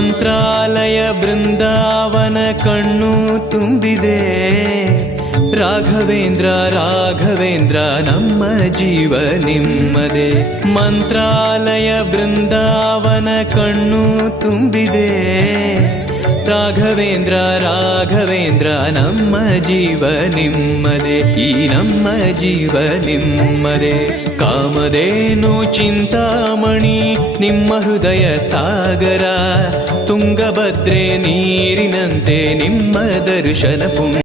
ಮಂತ್ರಾಲಯ ಬೃಂದಾವನ ಕಣ್ಣು ತುಂಬಿದೆ. ರಾಘವೇಂದ್ರ ರಾಘವೇಂದ್ರ ನಮ್ಮ ಜೀವ ನಿಮ್ಮದೆ. ಮಂತ್ರಾಲಯ ಬೃಂದಾವನ ಕಣ್ಣು ತುಂಬಿದೆ. ರಾಘವೇಂದ್ರ ರಾಘವೇಂದ್ರ ನಮ್ಮ ಜೀವ ನಿಮ್ಮದೆ. ಈ ನಮ್ಮ ಜೀವ ನಿಮ್ಮದೆ. ಕಾಮಧೇನು ಚಿಂತಾಮಣಿ ನಿಮ್ಮ ಹೃದಯ ಸಾಗರ. ತುಂಗಭದ್ರೆ ನೀರಿನಂತೆ ನಿಮ್ಮ ದರ್ಶನ ಪುಣ್ಯ.